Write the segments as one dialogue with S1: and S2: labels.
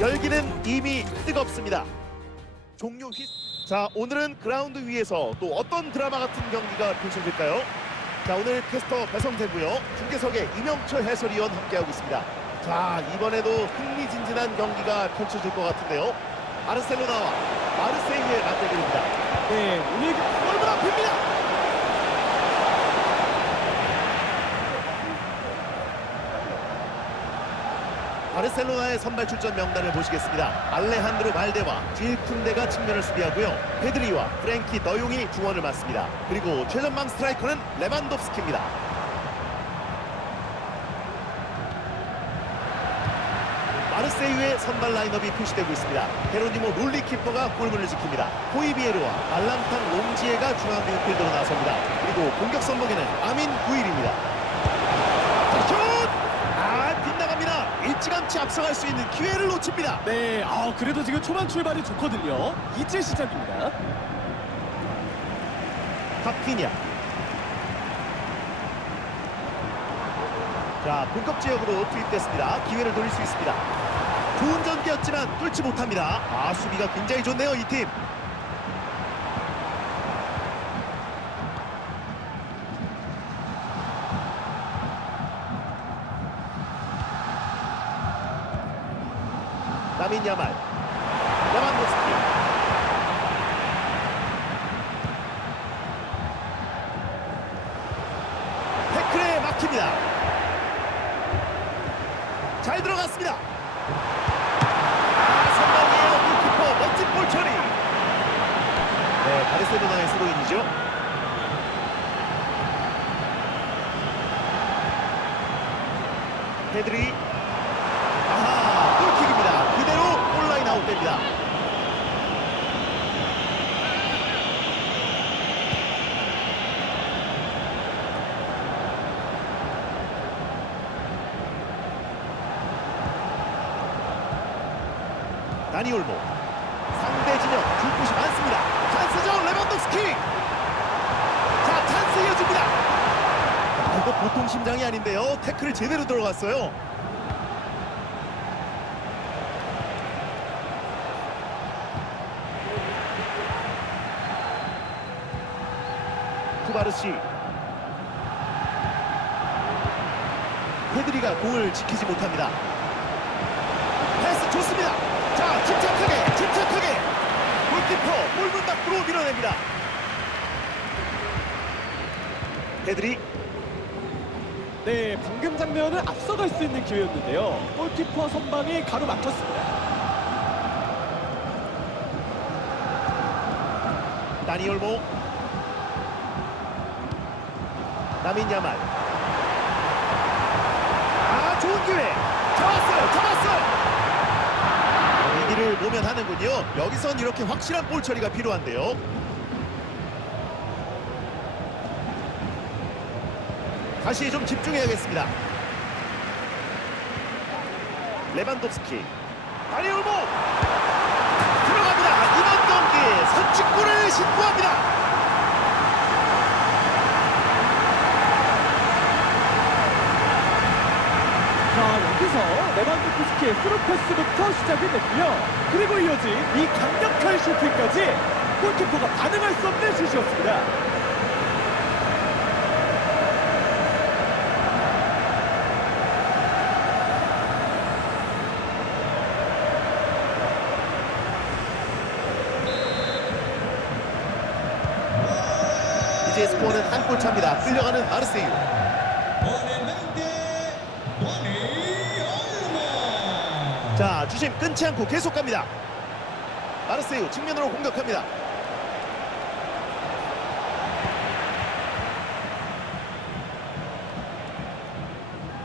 S1: 열기는 이미 뜨겁습니다. 종료 휘. 자 오늘은 그라운드 위에서 또 어떤 드라마 같은 경기가 펼쳐질까요? 자 오늘 캐스터 배성재고요. 중계석에 이명철 해설위원 함께하고 있습니다. 자 이번에도 흥미진진한 경기가 펼쳐질 것 같은데요. 바르셀로나와 마르세유의 맞대결입니다.
S2: 네, 오늘
S1: 골문 앞입니다. 바르셀로나의 선발 출전 명단을 보시겠습니다. 알레한드로 발데와 질쿤데가 측면을 수비하고요. 페드리와 프랭키 더용이 중원을 맡습니다. 그리고 최전방 스트라이커는 레반도프스키입니다. 마르세유의 선발 라인업이 표시되고 있습니다. 헤로니모 룰리 키퍼가 골문을 지킵니다. 호이비에르와 알랑탄 롱지에가 중앙 미드필더로 나섭니다. 그리고 공격 선봉에는 아민 구일입니다. 자, 슛! 아, 빗나갑니다. 일찌감치 앞서갈 수 있는 기회를 놓칩니다.
S2: 네, 아 그래도 지금 초반 출발이 좋거든요. 이제 시작입니다.
S1: 카피냐. 자, 공격 지역으로 투입됐습니다. 기회를 노릴 수 있습니다. 좋은 전개였지만 뚫지 못합니다. 아, 수비가 굉장히 좋네요, 이 팀. 라민 야말. 레반도스키. 태클에 막힙니다. 잘 들어갔습니다. 아. 네, 바르셀로나의 수도인이죠. 헤드리. 아하, 골킥입니다. 그대로 온라인 아웃됩니다. 다니 올모. 상대 진영 줄 곳이 많습니다. 찬스죠? 레반도스키. 자 찬스 이어집니다. 야, 이거 보통 심장이 아닌데요. 태클을 제대로 들어갔어요. 쿠바르시. 페드리가 공을 지키지 못합니다 패스 좋습니다. 자, 침착하게. 골키퍼 골문 밖으로 밀어냅니다. 헤드리
S2: 네, 방금 장면은 앞서갈 수 있는 기회였는데요. 골키퍼 선방이 가로막혔습니다.
S1: 다니올모 라민 야말 아 좋은 기회 잡았어요 잡았어요 위기를 보면 하는군요. 여기선 이렇게 확실한 볼 처리가 필요한데요. 다시 좀 집중해야겠습니다. 레반도프스키. 다니올모 들어갑니다. 이번 경기 선취골을 신고합니다.
S2: 자, 여기서 레반도프스키의 스루 패스부터 시작이 됐고요. 그리고 이어진 이 강력한 슈팅까지 골키퍼가 반응할 수 없는 슛이었습니다.
S1: 이제 스코어는 한 골 차입니다. 끌려가는 마르세유. 자, 주심 끊지 않고 계속 갑니다. 마르세유 측면으로 공격합니다.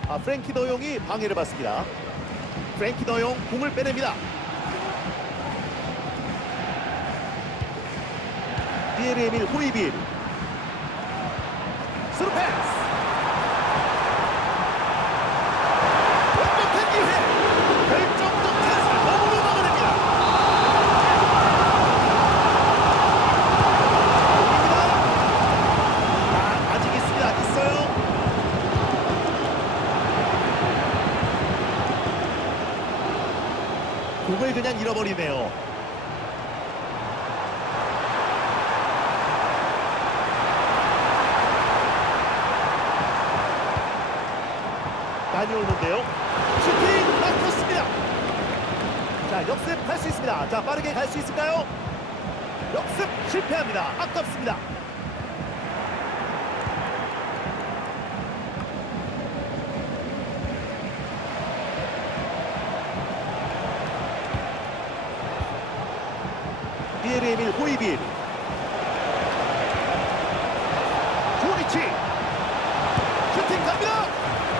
S1: 아, 프랭키 더용이 방해를 받습니다. 프랭키 더용 공을 빼냅니다. 비에르 에밀 호이비에르 스루 패스 완벽한 기회 결정적 찬스를 몸으로 막아냅니다 여기입니다 아, 아직 있습니다 있어요 공을 그냥 잃어버리네요. 다니올몬데요. 슈팅 막혔습니다. 자 역습 할 수 있습니다. 자 빠르게 갈 수 있을까요? 역습 실패합니다. 아깝습니다. 비에르 에밀 호이빌 조니치 슈팅 갑니다.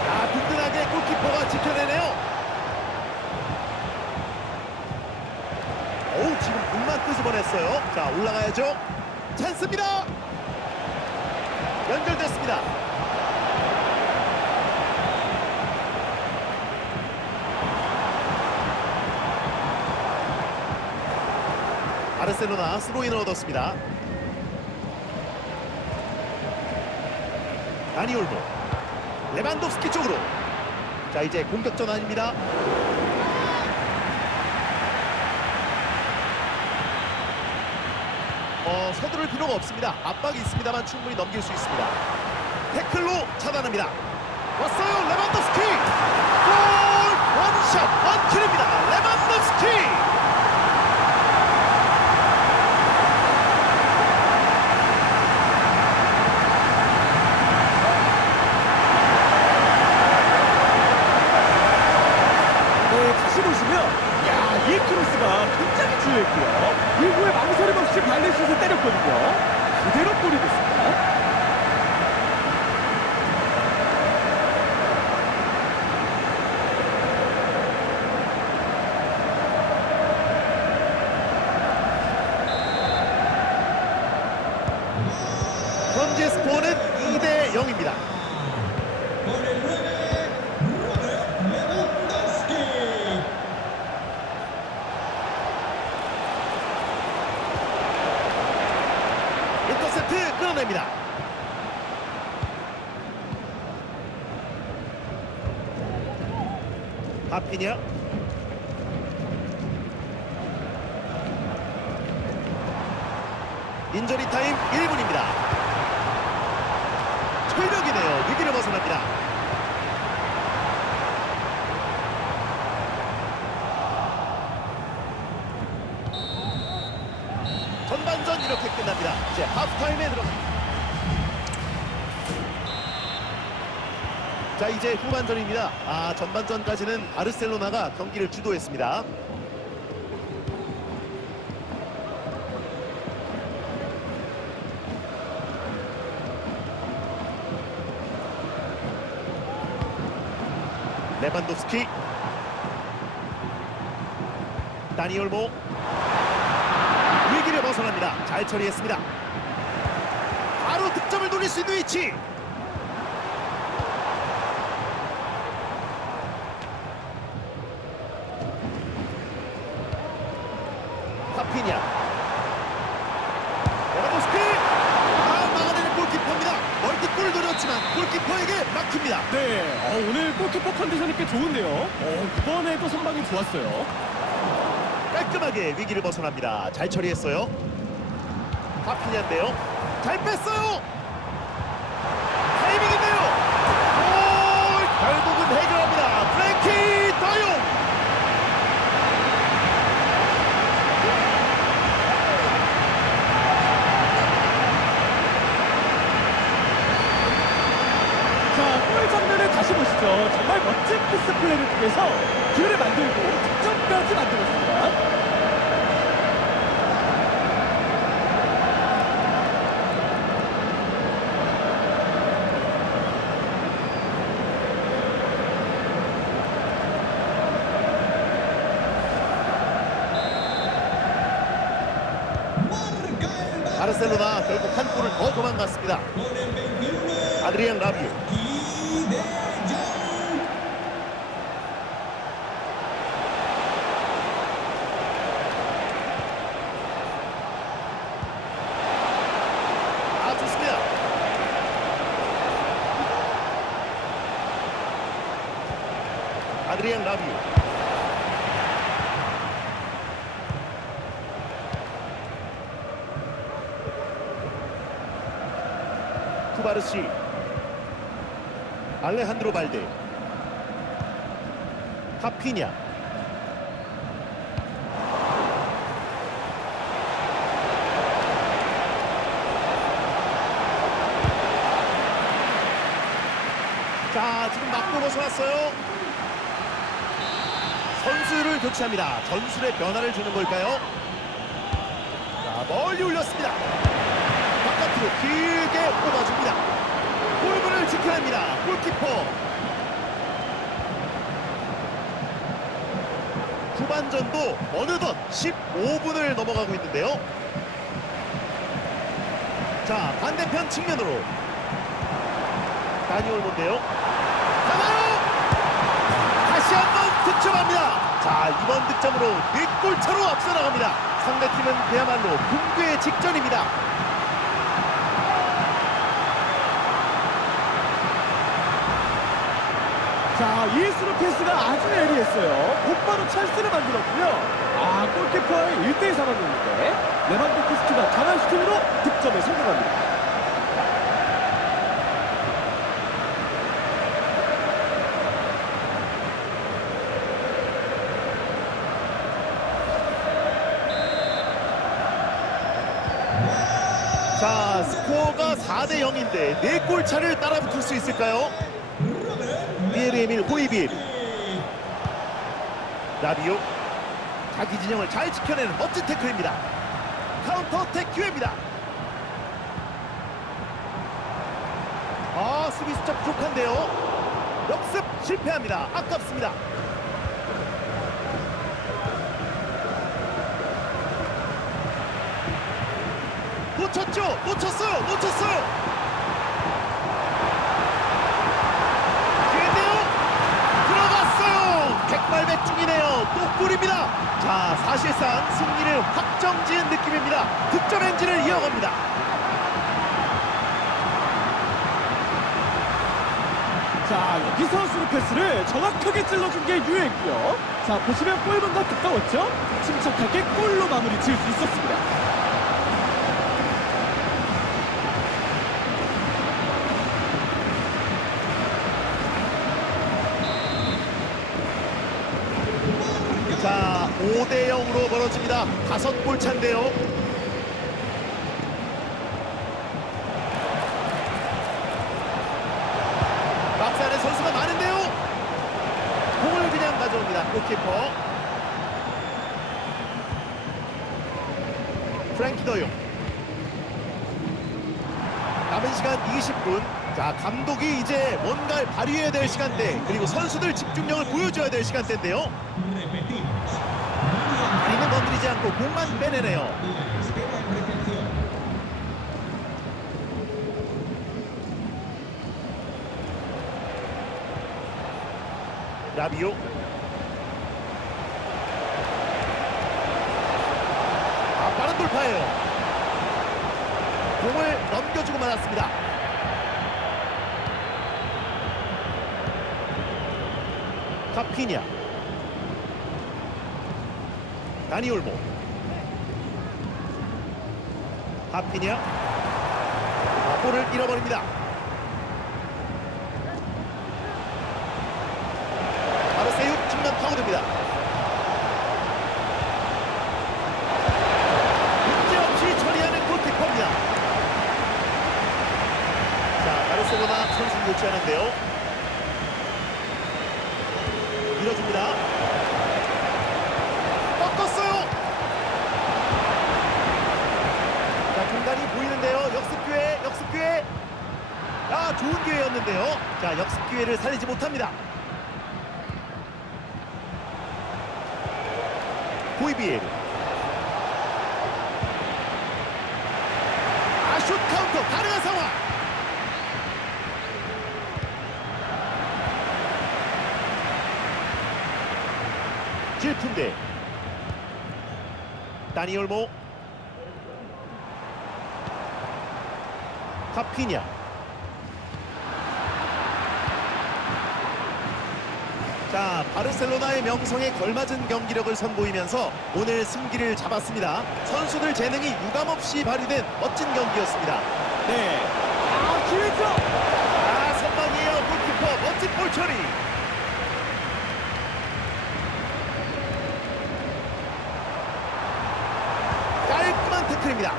S1: 아 든든하게 골키퍼가 지켜내네요. 어우 지금 공만 끄집어냈어요. 자 올라가야죠. 찬스입니다. 연결됐습니다. 바르셀로나 스로인을 얻었습니다. 다니올모 레반도프스키 쪽으로 자 이제 공격 전환입니다. 어, 서두를 필요가 없습니다. 압박이 있습니다만 충분히 넘길 수 있습니다. 태클로 차단합니다. 왔어요, 레반도스키! 골! 원샷, 원킬입니다. 레반도스키!
S2: 네, 다시 보시면 야, 이 크로스가 굉장히 주요했고요. 이후에 망설임 없이 발레슛을 때렸거든요. 그대로 골이 됐습니다.
S1: 현재 스코어는 2대 0입니다. 인터셉트 끊어냅니다. 하피냐 인저리 타임 1분입니다. 철벽이네요. 위기를 벗어납니다. 전반전 이렇게 끝납니다. 이제 하프타임에 들어갑니다. 자 이제 후반전입니다. 아 전반전까지는 바르셀로나가 경기를 주도했습니다. 레반도스키 다니올모 위기를 벗어납니다. 잘 처리했습니다. 바로 득점을 노릴 수 있는 위치. 파피냐. 레반도스키. 아 막아내는 골키퍼입니다. 멀티골 노렸지만 골키퍼에게 막힙니다.
S2: 네, 어, 오늘 골키퍼 컨디션이 꽤 좋은데요. 어, 이번에도 선방이 좋았어요.
S1: 깔끔하게 위기를 벗어납니다. 잘 처리했어요. 파피냐인데요. 잘 뺐어요. 타이밍인데요. 골! 결국은 해결합니다. 프랭키 더용.
S2: 자, 골 장면을 다시 보시죠. 정말 멋진 패스 플레이를 통해서 기회를 만들고 득점까지 만들었습니다.
S1: 바르셀로나 결국 한 골을 더 도망갔습니다. 아드리안 라비오. 아. 아드리안 라비오. 쿠바르시 알레한드로 발데 카피냐. 자 지금 맞고 벗어났어요. 선수를 교체합니다. 전술의 변화를 주는 걸까요? 자 멀리 올렸습니다 바깥으로 길게 뽑아줍니다. 골문을 지켜냅니다. 골키퍼. 후반전도 어느덧 15분을 넘어가고 있는데요. 자 반대편 측면으로. 다니 올몬데요? 가나요! 다시 한번 득점합니다. 자 이번 득점으로 4골 차로 앞서 나갑니다. 상대팀은 그야말로 붕괴 직전입니다
S2: 자, 이스루 패스가 아주 예리했어요. 곧바로 찬스를 만들었고요. 아, 골키퍼의 1대1 상황이었는데 레반도프스키가 강한 슈팅으로 득점에 성공합니다.
S1: 자 스코어가 4대 0인데 4골 차를 따라붙을 수 있을까요? 비에르에밀 호이빌. 라비오 자기 진영을 잘 지켜내는 멋진 태클입니다. 카운터 어택 기회입니다. 아 수비 숫자 부족한데요. 역습 실패합니다. 아깝습니다. 놓쳤죠? 놓쳤어요. 놓쳤어요 백발백중이네요 또 골입니다 자 사실상 승리를 확정지은 느낌입니다 득점 엔진을 이어갑니다
S2: 자, 여기서 스루 패스를 정확하게 찔러준 게 유효했고요. 자, 보시면 골문과 가까웠죠? 침착하게 골로 마무리 지을 수 있었습니다.
S1: 자 5 대 0으로 벌어집니다. 다섯 골 차인데요. 박스 안에 선수가 많은데요. 공을 그냥 가져옵니다. 골키퍼. 프랭키 더용 남은 시간 20분. 자 감독이 이제 뭔가를 발휘해야 될 시간대 그리고 선수들 집중력을 보여줘야 될 시간대인데요 건드리지 않고 공만 빼내네요. 라비오. 아 빠른 돌파예요. 공을 넘겨주고 말았습니다. 카피냐 다니 올모. 하피냐 아, 볼을 잃어버립니다. 마르세유 측면 파고듭니다. 문제없이 처리하는 골키퍼입니다. 자 바르셀로나 선수 교체하는데요 밀어줍니다 꺾었어요. 자 공간이 보이는데요. 역습 기회, 역습 기회. 아 기회였는데요. 자 역습 기회를 살리지 못합니다. 보이비엘. 아슛 카운터 가능한 상황. 질푼데 다니 올모 카피냐 자 바르셀로나의 명성에 걸맞은 경기력을 선보이면서 오늘 승기를 잡았습니다. 선수들 재능이 유감없이 발휘된 멋진 경기였습니다.
S2: 네. 아, 기회죠.
S1: 아 선방이에요. 골키퍼 멋진 볼 처리. 깔끔한 태클입니다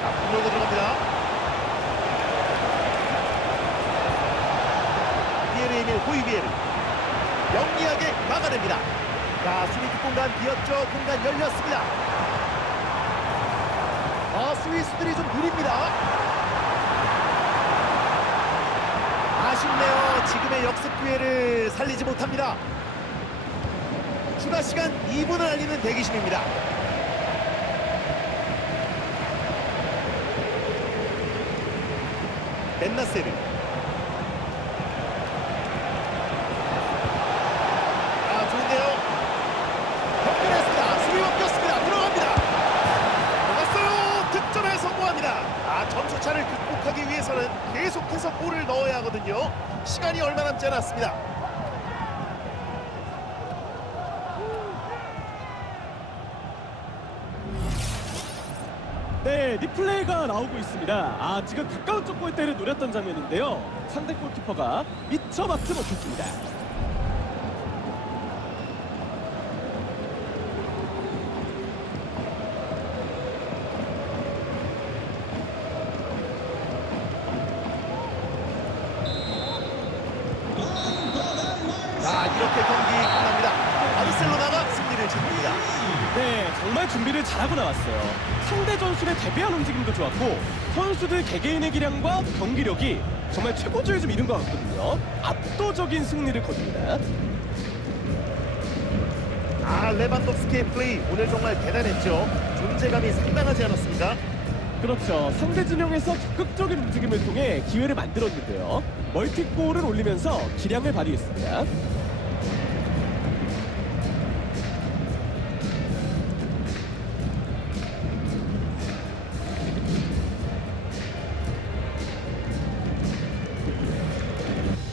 S1: 자 공격으로 들어갑니다 비에르에밀 호이비에르 영리하게 막아냅니다 자 수비 뒷공간 비었죠 공간 열렸습니다. 아 스위스들이 좀 느립니다. 아쉽네요. 지금의 역습 기회를 살리지 못합니다. 추가 시간 2분을 알리는 대기심입니다. 벤나세르 시간이 얼마 남지 않았습니다
S2: 네, 리플레이가 나오고 있습니다. 아, 지금 가까운 쪽 골대를 노렸던 장면인데요. 상대 골키퍼가 미처 막지 못했습니다.
S1: 자 이렇게 경기 끝납니다 바르셀로나가 승리를 챙깁니다
S2: 네, 정말 준비를 잘하고 나왔어요. 전술에 대비한 움직임도 좋았고 선수들 개개인의 기량과 경기력이 정말 최고조에 좀 이른 것 같거든요. 압도적인 승리를 거둡니다.
S1: 아 레반도프스키의 플레이 오늘 정말 대단했죠 존재감이 상당하지 않았습니까
S2: 그렇죠. 상대 진영에서 적극적인 움직임을 통해 기회를 만들었는데요. 멀티골을 올리면서 기량을 발휘했습니다.